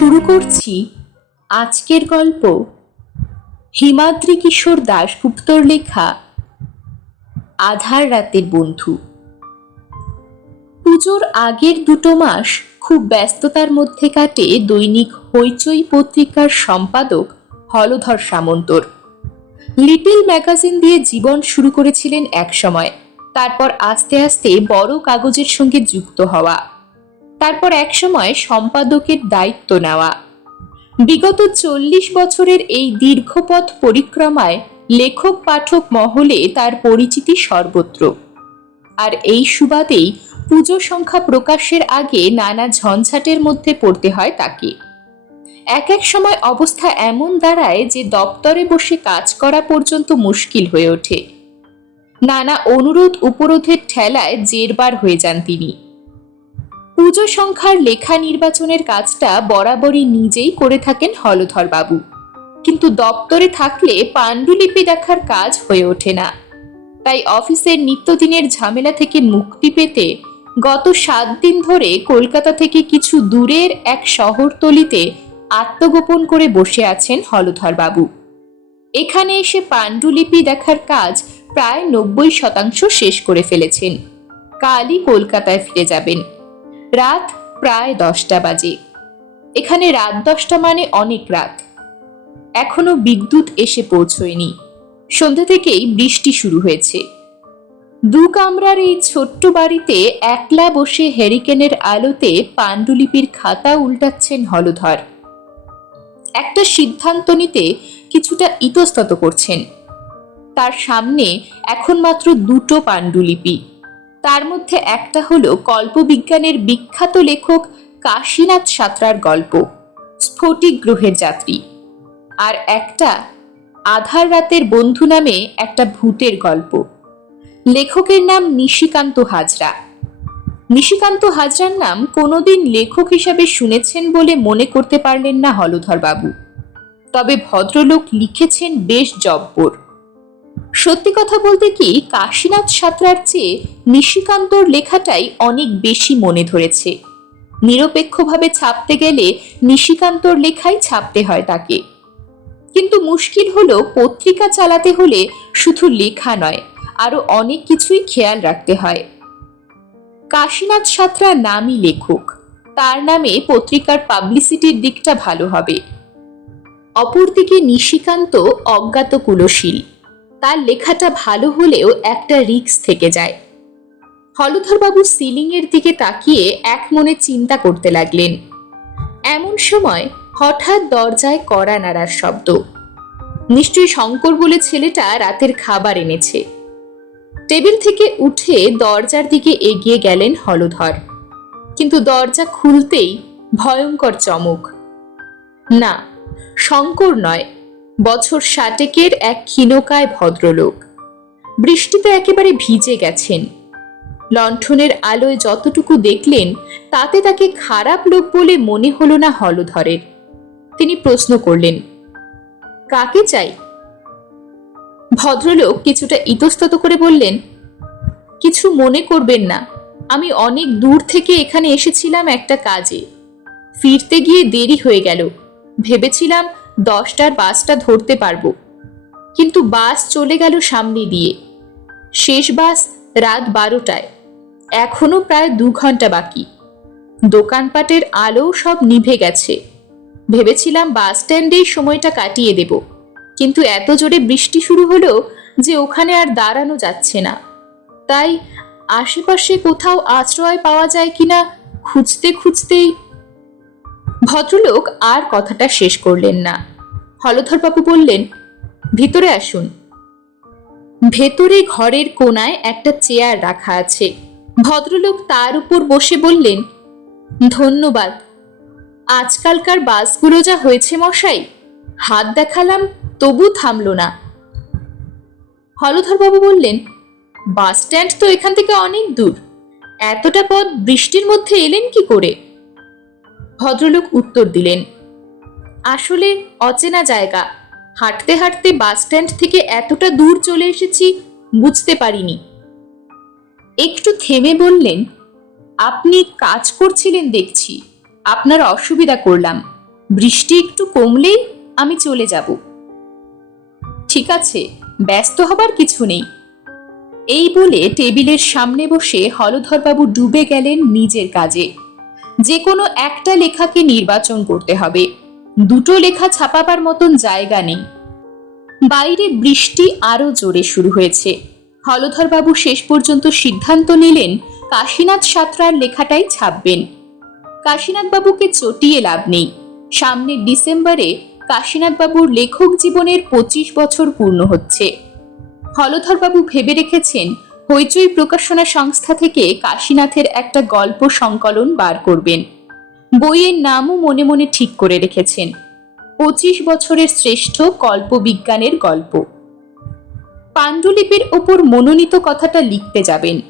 শুরু করছি আজকের গল্প হিমাদ্রি কিশোর দাশগুপ্তর লেখা আধার রাতের বন্ধু। পুজোর আগের দুটো মাস খুব ব্যস্ততার মধ্যে কাটে দৈনিক হইচই পত্রিকার সম্পাদক হলধর সামন্তর। লিটিল ম্যাগাজিন দিয়ে জীবন শুরু করেছিলেন একসময়, তারপর আস্তে আস্তে বড় কাগজের সঙ্গে যুক্ত হওয়া। তারপর একসময় সম্পাদকের দায়িত্ব নেওয়া। বিগত চল্লিশ বছরের এই দীর্ঘপথ পরিক্রমায় লেখক পাঠক মহলে তার পরিচিতি সর্বত্র। আর এই সুবাদেই পুজো সংখ্যা প্রকাশের আগে নানা ঝঞ্ঝাটের মধ্যে পড়তে হয় তাকে। এক এক সময় অবস্থা এমন দাঁড়ায় যে দপ্তরে বসে কাজ করা পর্যন্ত মুশকিল হয়ে ওঠে। নানা অনুরোধ উপরোধের ঠেলায় জেরবার হয়ে যান তিনি। পুজো সংখ্যার লেখা নির্বাচনের কাজটা বরাবরই নিজেই করে থাকেন হলধর বাবু। কিন্তু দপ্তরে থাকলে পাণ্ডুলিপি দেখার কাজ হয়ে ওঠে না। তাই অফিসের নিত্যদিনের ঝামেলা থেকে মুক্তি পেতে গত সাত দিন ধরে কলকাতা থেকে কিছু দূরের এক শহরতলিতে আত্মগোপন করে বসে আছেন হলধর বাবু। এখানে এসে পাণ্ডুলিপি দেখার কাজ প্রায় নব্বই শতাংশ শেষ করে ফেলেছেন। কালই কলকাতায় ফিরে যাবেন। রাত প্রায় দশটা বাজে। এখানে রাত দশটা মানে অনেক রাত। এখনও বিদ্যুৎ এসে পৌঁছয়নি। সন্ধ্যা থেকেই বৃষ্টি শুরু হয়েছে। দু কামরার এই ছোট্ট বাড়িতে একলা বসে হেরিকেনের আলোতে পাণ্ডুলিপির খাতা উল্টাচ্ছেন হলধর। একটা সিদ্ধান্ত নিতে কিছুটা ইতস্তত করছেন। তার সামনে এখন মাত্র দুটো পাণ্ডুলিপি। তার মধ্যে একটা হলো কল্পবিজ্ঞানের বিখ্যাত লেখক কাশীনাথ সাঁতরার গল্প স্ফটিক গ্রহের যাত্রী। আর একটা আধার রাতের বন্ধু নামে একটা ভূতের গল্প। লেখকের নাম নিশিকান্ত হাজরা। নিশিকান্ত হাজরার নাম কোনোদিন লেখক হিসাবে শুনেছেন বলে মনে করতে পারলেন না হলধর বাবু তবে ভদ্রলোক লিখেছেন বেশ জব্বর। সত্যি কথা বলতে কি, কাশীনাথ সাঁতরার চেয়ে নিশিকান্তর লেখাটাই অনেক বেশি মনে ধরেছে। নিরপেক্ষভাবে ছাপতে গেলে নিশিকান্তর লেখাই ছাপতে হয় তাকে। কিন্তু মুশকিল হলো পত্রিকা চালাতে হলে শুধু লেখা নয়, আরও অনেক কিছুই খেয়াল রাখতে হয়। কাশীনাথ সাঁতরা নামই লেখক, তার নামে পত্রিকার পাবলিসিটির দিকটা ভালো হবে। অপরদিকে নিশিকান্ত অজ্ঞাত কুলশীল তার লেখাটা ভালো হলেও একটা রিক্স থেকে যায়। হলধরবাবু সিলিংয়ের দিকে তাকিয়ে এক মনে চিন্তা করতে লাগলেন। এমন সময় হঠাৎ দরজায় কড়া নাড়ার শব্দ। নিশ্চয়ই শঙ্কর বলে ছেলেটা রাতের খাবার এনেছে। টেবিল থেকে উঠে দরজার দিকে এগিয়ে গেলেন হলধর। কিন্তু দরজা খুলতেই ভয়ঙ্কর চমক। না, শঙ্কর নয় বছর ষাটেকের এক ক্ষীণকায় ভদ্রলোক। বৃষ্টিতে একেবারে ভিজে গেছেন। লণ্ঠনের আলোয় যতটুকু দেখলেন, তাতে তাকে খারাপ লোক বলে মনে হলো না হলধরের। তিনি প্রশ্ন করলেন, কাকে চাই? ভদ্রলোক কিছুটা ইতস্তত করে বললেন, কিছু মনে করবেন না। আমি অনেক দূর থেকে এখানে এসেছিলাম একটা কাজে। ফিরতে গিয়ে দেরি হয়ে গেল। ভেবেছিলাম দশটার বাসটা ধরতে পারব। কিন্তু বাস চলে গেল সামনে দিয়ে। শেষ বাস রাত বারোটায়। এখনও প্রায় দু ঘণ্টা বাকি। দোকানপাটের আলো সব নিভে গেছে। ভেবেছিলাম বাস স্ট্যান্ডেই সময়টা কাটিয়ে দেব। কিন্তু এত জোরে বৃষ্টি শুরু হলো যে ওখানে আর দাঁড়ানো যাচ্ছে না। তাই আশেপাশে কোথাও আশ্রয় পাওয়া যায় কিনা খুঁজতে খুঁজতেই ভদ্রলোক আর কথাটা শেষ করলেন না। হলধরবাবু বললেন, ভিতরে আসুন। ভেতরে ঘরের কোনায় একটা চেয়ার রাখা আছে। ভদ্রলোক তার উপর বসে বললেন, ধন্যবাদ। আজকালকার বাসগুলো যা হয়েছে মশাই, হাত দেখালাম, তবু থামল না। হলধরবাবু বললেন বাস স্ট্যান্ড তো এখান থেকে অনেক দূর। এতটা পথ বৃষ্টির মধ্যে এলেন কি করে? ভদ্রলোক উত্তর দিলেন, আসলে অচেনা জায়গা। হাঁটতে হাঁটতে বাস স্ট্যান্ড থেকে এতটা দূর চলে এসেছি, বুঝতে পারিনি। একটু থেমে বললেন, আপনি কাজ করছিলেন দেখছি, আপনার অসুবিধা করলাম। বৃষ্টি একটু কমলেই আমি চলে যাব। ঠিক আছে, ব্যস্ত হবার কিছু নেই। এই বলে টেবিলের সামনে বসে হলধরবাবু ডুবে গেলেন নিজের কাজে। যে কোনো একটা লেখাকে নির্বাচন করতে হবে। দুটো লেখা ছাপাবার মতন জায়গা নেই। বাইরে বৃষ্টি আরও জোরে শুরু হয়েছে। হলধরবাবু শেষ পর্যন্ত সিদ্ধান্ত নিলেন কাশীনাথ সাঁতরার লেখাটাই ছাপবেন। কাশীনাথবাবুকে চটিয়ে লাভ নেই। সামনে ডিসেম্বরে কাশীনাথবাবুর লেখক জীবনের পঁচিশ বছর পূর্ণ হচ্ছে। হলধরবাবু ভেবে রেখেছেন হইচই প্রকাশনা সংস্থা থেকে কাশীনাথের একটা গল্প সংকলন বার করবেন। বইয়ের নামও মনে মনে ঠিক করে রেখেছেন। পঁচিশ বছরের শ্রেষ্ঠ কল্পবিজ্ঞানের গল্প। পাণ্ডুলিপির ওপর মনোনীত কথাটা লিখতে যাবেন।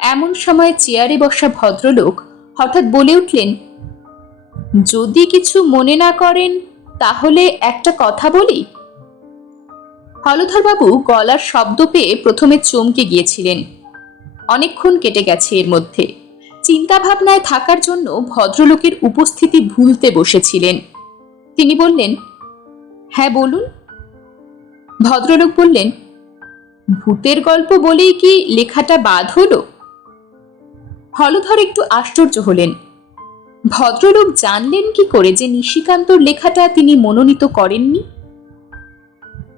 এমন সময় চেয়ারে বসা ভদ্রলোক হঠাৎ বলে উঠলেন, যদি কিছু মনে না করেন, তাহলে একটা কথা বলি? হলধরবাবু গলার শব্দ পেয়ে প্রথমে চমকে গিয়েছিলেন। অনেকক্ষণ কেটে গেছে এর মধ্যে। চিন্তা ভাবনায় থাকার জন্য ভদ্রলোকের উপস্থিতি ভুলতে বসেছিলেন। তিনি বললেন হ্যাঁ বলুন। ভদ্রলোক বললেন, ভূতের গল্প বলেই কি লেখাটা বাদ হলো? হলধর একটু আশ্চর্য হলেন। ভদ্রলোক জানলেন কি করে যে নিশিকান্তর লেখাটা তিনি মনোনীত করেননি?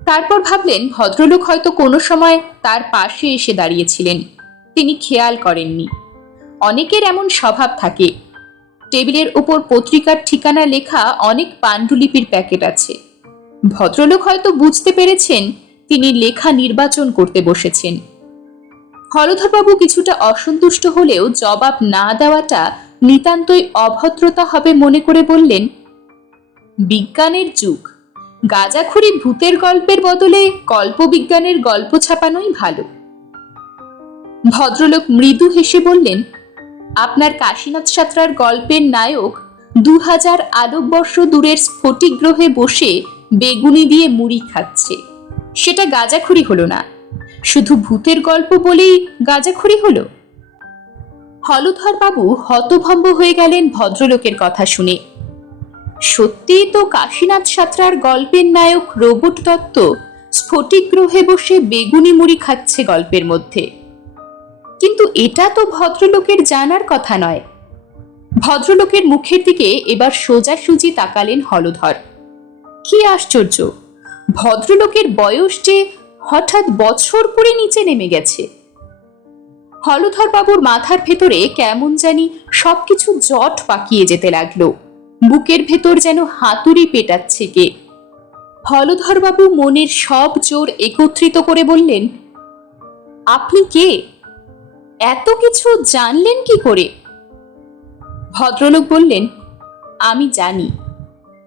তারপর ভাবলেন ভদ্রলোক হয়তো কোনো সময় তার পাশে এসে দাঁড়িয়েছিলেন। তিনি খেয়াল করেননি। অনেকের এমন স্বভাব থাকে। টেবিলের উপর পত্রিকার ঠিকানা লেখা অনেক পাণ্ডুলিপির প্যাকেট আছে। ভদ্রলোক হয়তো বুঝতে পেরেছেন তিনি লেখা নির্বাচন করতে বসেছেন। হলধরবাবু কিছুটা অসন্তুষ্ট হলেও জবাব না দেওয়াটা নিতান্তই অভদ্রতা হবে মনে করে বললেন, বিজ্ঞানের যুগ। গাজাখুরি ভূতের গল্পের বদলে কল্পবিজ্ঞানের গল্প ছাপানোই ভালো। ভদ্রলোক মৃদু হেসে বললেন, আপনার কাশীনাথ সাঁতরার গল্পের নায়ক দু হাজার আলোকবর্ষ দূরের স্ফটিক গ্রহে বসে বেগুনি দিয়ে মুড়ি খাচ্ছে। সেটা গাজাখুরি হলো না। শুধু ভূতের গল্প বলেই গাজাখুরি হলো? হলধর বাবু হতভম্ব হয়ে গেলেন ভদ্রলোকের কথা শুনে। সত্যিই তো কাশীনাথ সাঁতরার গল্পের নায়ক রোবট দত্ত স্ফটিক গ্রহে বসে বেগুনি মুড়ি খাচ্ছে গল্পের মধ্যে। কিন্তু এটা তো ভদ্রলোকের জানার কথা নয়। ভদ্রলোকের মুখের দিকে এবার সোজাসুজি তাকালেন হলধর। কি আশ্চর্য! ভদ্রলোকের বয়স যে হঠাৎ বছর করে নিচে নেমে গেছে। হলধর বাবুর মাথার ভেতরে কেমন জানি সবকিছু জট পাকিয়ে যেতে লাগল। বুকের ভেতর যেন হাতুড়ি পেটাচ্ছে কে। হলধরবাবু মনের সব জোর একত্রিত করে বললেন, আপনি কে? এত কিছু জানলেন কি করে? ভদ্রলোক বললেন, আমি জানি,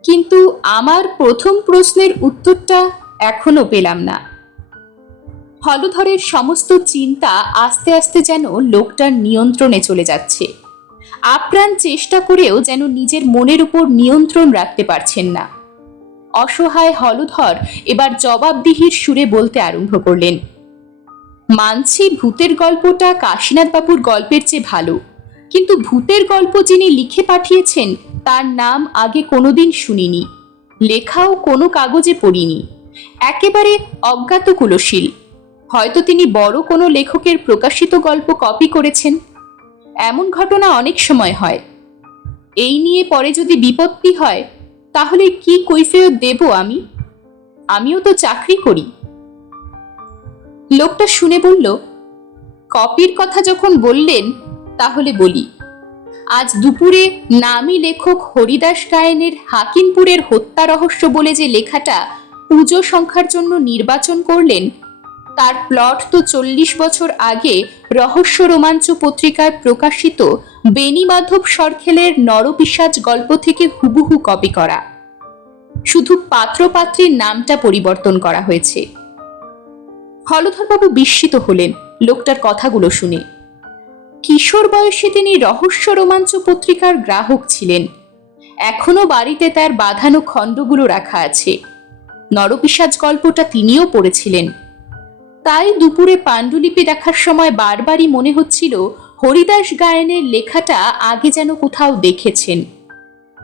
কিন্তু আমার প্রথম প্রশ্নের উত্তরটা এখনও পেলাম না। হলধরের সমস্ত চিন্তা আস্তে আস্তে যেন লোকটার নিয়ন্ত্রণে চলে যাচ্ছে। আপ্রাণ চেষ্টা করেও যেন নিজের মনের উপর নিয়ন্ত্রণ রাখতে পারছেন না। অসহায় হলধর এবার জবাবদিহির সুরে বলতে আরম্ভ করলেন, মানছি ভূতের গল্পটা কাশীনাথ বাবুর গল্পের চেয়ে ভালো, কিন্তু ভূতের গল্প যিনি লিখে পাঠিয়েছেন, তার নাম আগে কোনোদিন শুনিনি, লেখাও কোনো কাগজে পড়িনি, একেবারে অজ্ঞাত কুলশীল হয়তো তিনি বড় কোনো লেখকের প্রকাশিত গল্প কপি করেছেন। এমন ঘটনা অনেক সময় হয়। এই নিয়ে পরে যদি বিপত্তি হয়, তাহলে কি কৈফিয়ত দেব আমি? আমিও তো চাকরি করি। লোকটা শুনে বলল, কপির কথা যখন বললেন, তাহলে বলি। আজ দুপুরে নামী লেখক হরিদাস গায়নের হাকিমপুরের হত্যা রহস্য বলে যে লেখাটা পুজো সংখ্যার জন্য নির্বাচন করলেন তার প্লট তো চল্লিশ বছর আগে রহস্য রোমাঞ্চ পত্রিকায় প্রকাশিত বেনি মাধব সরখেলের নরপিসাজ গল্প থেকে হুবহু কপি করা। শুধু পাত্রপাত্রীর নামটা পরিবর্তন করা হয়েছে। হলধরবাবু বিস্মিত হলেন, লোকটার কথাগুলো শুনে। কিশোর বয়সে তিনি রহস্য রোমাঞ্চ পত্রিকার গ্রাহক ছিলেন। এখনও বাড়িতে তার বাঁধানো খণ্ডগুলো রাখা আছে। নরপিসাজ গল্পটা তিনিও পড়েছিলেন। তাই দুপুরে পাণ্ডুলিপি দেখার সময় বারবারই মনে হচ্ছিল হরিদাস গায়নের লেখাটা আগে যেন কোথাও দেখেছেন।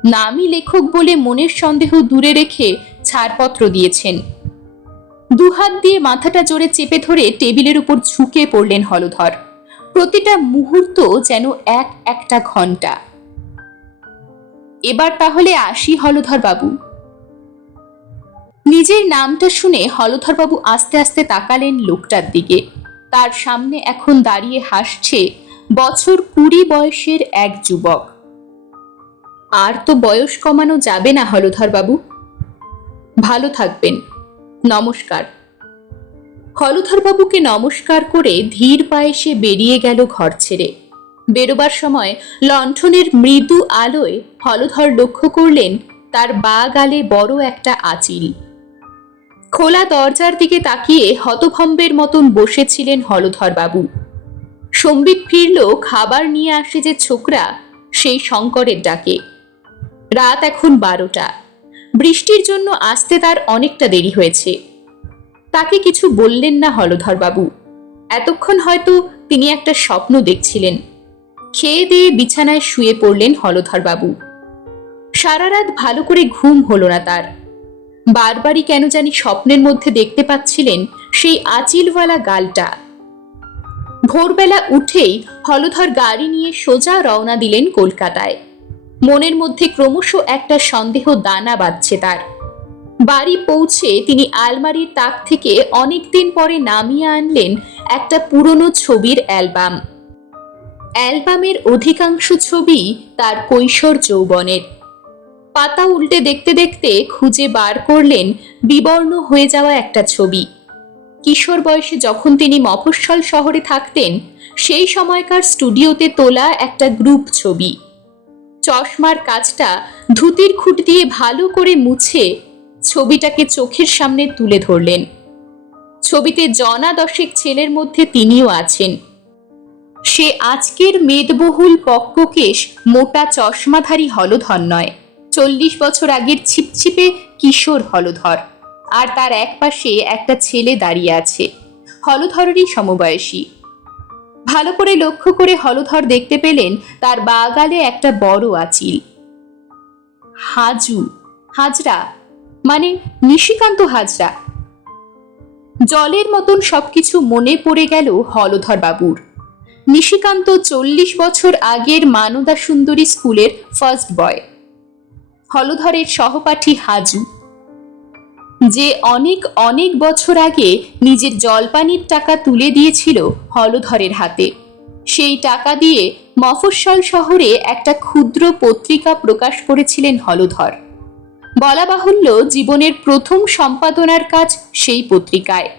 নামই লেখক বলে মনের সন্দেহ দূরে রেখে ছাড়পত্র দিয়েছেন। দুহাত দিয়ে মাথাটা জোরে চেপে ধরে টেবিলের উপর ঝুঁকে পড়লেন হলধর। প্রতিটা মুহূর্ত যেন এক একটা ঘণ্টা এবার তাহলে আসি হলধর বাবু নিজের নামটা শুনে হলধর বাবু আস্তে আস্তে তাকালেন লোকটার দিকে। তার সামনে এখন দাঁড়িয়ে হাসছে বছর কুড়ি বয়সের এক যুবক। আর তো বয়স কমানো যাবে না হলধর বাবু ভালো থাকবেন। নমস্কার। হলধর বাবুকে নমস্কার করে ধীর পায়ে সে বেরিয়ে গেল ঘর ছেড়ে। বেরোবার সময় লণ্ঠনের মৃদু আলোয় হলধর লক্ষ্য করলেন তার বা গালে বড় একটা আঁচিল। খোলা দরজার দিকে তাকিয়ে হতভম্বের মতন বসেছিলেন হলধর বাবু। সম্বিত ফিরল, খাবার নিয়ে আসে যে ছোকরা, সেই শঙ্করের ডাকে। রাত এখন বারোটা। বৃষ্টির জন্য আসতে তার অনেকটা দেরি হয়েছে। তাকে কিছু বললেন না হলধর বাবু। এতক্ষণ হয়তো তিনি একটা স্বপ্ন দেখছিলেন। খেয়ে দিয়ে বিছানায় শুয়ে পড়লেন হলধর বাবু। সারা রাত ভালো করে ঘুম হলো না তার। বারবারই কেন জানি স্বপ্নের মধ্যে দেখতে পাচ্ছিলেন সেই আচিলওয়ালা গালটা। ভোরবেলা উঠেই হলধর গাড়ি নিয়ে সোজা রওনা দিলেন কলকাতায়। মনের মধ্যে ক্রমশ একটা সন্দেহ দানা বাঁধছে তার। বাড়ি পৌঁছে তিনি আলমারির তাক থেকে অনেকদিন পরে নামিয়ে আনলেন একটা পুরনো ছবির অ্যালবাম। অ্যালবামের অধিকাংশ ছবি তার কৈশোর যৌবনের। পাতা উল্টে দেখতে দেখতে খুঁজে বার করলেন বিবর্ণ হয়ে যাওয়া একটা ছবি। কিশোর বয়সে যখন তিনি মফস্বল শহরে থাকতেন, সেই সময়কার স্টুডিওতে তোলা একটা গ্রুপ ছবি। চশমার কাজটা ধুতির খুঁট দিয়ে ভালো করে মুছে ছবিটাকে চোখের সামনে তুলে ধরলেন। ছবিতে জনা দশেক ছেলের মধ্যে তিনিও আছেন। সে আজকের মেদবহুল পক্ককেশ মোটা চশমাধারী হলধর নয়। চল্লিশ বছর আগের ছিপছিপে কিশোর হলধর। আর তার একপাশে একটা ছেলে দাঁড়িয়ে আছে, হলধরেরই সমবয়সী। ভালো করে লক্ষ্য করে হলধর দেখতে পেলেন তার বাগালে একটা বড় আচিল। হাজু, হাজরা মানে নিশিকান্ত হাজরা। জলের মতন সবকিছু মনে পড়ে গেল হলধর বাবুর। নিশিকান্ত চল্লিশ বছর আগের মানদা সুন্দরী স্কুলের ফার্স্ট বয় হলধরের সহপাঠী হাজু। যে অনেক অনেক বছর আগে নিজের জলপানির টাকা তুলে দিয়েছিল হলধরের হাতে। সেই টাকা দিয়ে মফস্বল শহরে একটা ক্ষুদ্র পত্রিকা প্রকাশ করেছিলেন হলধর। বলা বাহুল্য জীবনের প্রথম সম্পাদনার কাজ সেই পত্রিকায়।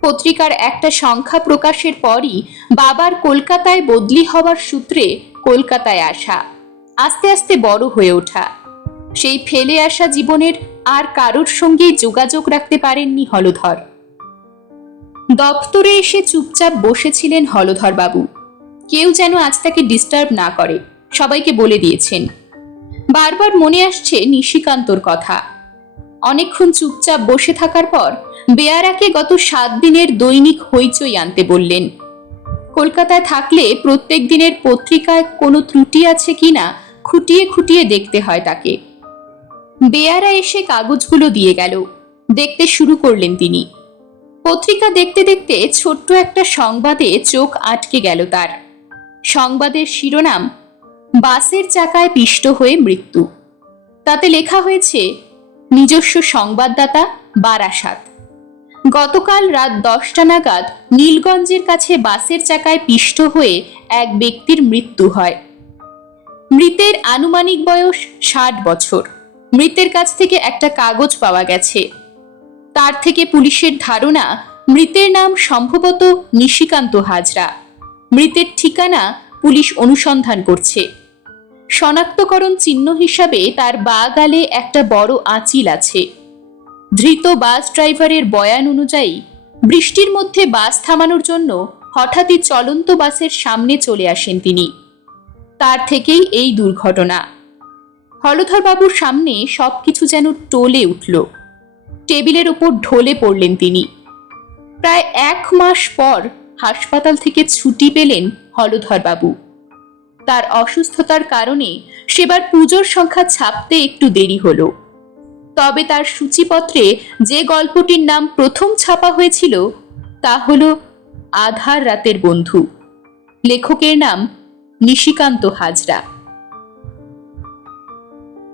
পত্রিকার একটা সংখ্যা প্রকাশের পরই বাবার কলকাতায় বদলি হওয়ার সূত্রে কলকাতায় আসা। আস্তে আস্তে বড় হয়ে ওঠা। সেই ফেলে আসা জীবনের আর কারোর সঙ্গেই যোগাযোগ রাখতে পারেননি হলধর। দপ্তরে এসে চুপচাপ বসেছিলেন হলধর বাবু। কেউ যেন আজ তাকে ডিস্টার্ব না করে, সবাইকে বলে দিয়েছেন। বারবার মনে আসছে নিশিকান্তর কথা। অনেকক্ষণ চুপচাপ বসে থাকার পর বেয়ারাকে গত সাত দিনের দৈনিক হইচই আনতে বললেন। কলকাতায় থাকলে প্রত্যেক দিনের পত্রিকায় কোনো ত্রুটি আছে কিনা খুঁটিয়ে খুঁটিয়ে দেখতে হয় তাকে। বেয়ারা এসে কাগজগুলো দিয়ে গেল। দেখতে শুরু করলেন তিনি। পত্রিকা দেখতে দেখতে ছোট্ট একটা সংবাদে চোখ আটকে গেল তার। সংবাদের শিরোনাম, বাসের চাকায় পিষ্ট হয়ে মৃত্যু। তাতে লেখা হয়েছে, নিজস্ব সংবাদদাতা বারাসাত। গতকাল রাত দশটা নাগাদ নীলগঞ্জের কাছে বাসের চাকায় পিষ্ট হয়ে এক ব্যক্তির মৃত্যু হয়। মৃতের আনুমানিক বয়স ষাট বছর। মৃতের কাছ থেকে একটা কাগজ পাওয়া গেছে। তার থেকে পুলিশের ধারণা, মৃতের নাম সম্ভবত নিশিকান্ত হাজরা। মৃতের ঠিকানা পুলিশ অনুসন্ধান করছে। শনাক্তকরণ চিহ্ন হিসাবে তার বা গালে একটা বড় আঁচিল আছে। ধৃত বাস ড্রাইভারের বয়ান অনুযায়ী, বৃষ্টির মধ্যে বাস থামানোর জন্য হঠাৎই চলন্ত বাসের সামনে চলে আসেন তিনি। তার থেকেই এই দুর্ঘটনা। হলধর বাবুর সামনে সবকিছু যেন টলে উঠল। টেবিলের ওপর ঢলে পড়লেন তিনি। প্রায় এক মাস পর হাসপাতাল থেকে ছুটি পেলেন হলধর বাবু তার অসুস্থতার কারণে সেবার পুজোর সংখ্যা ছাপতে একটু দেরি হলো। তবে তার সূচিপত্রে যে গল্পটির নাম প্রথম ছাপা হয়েছিল তা হল আধার রাতের বন্ধু। লেখকের নাম নিশিকান্ত হাজরা।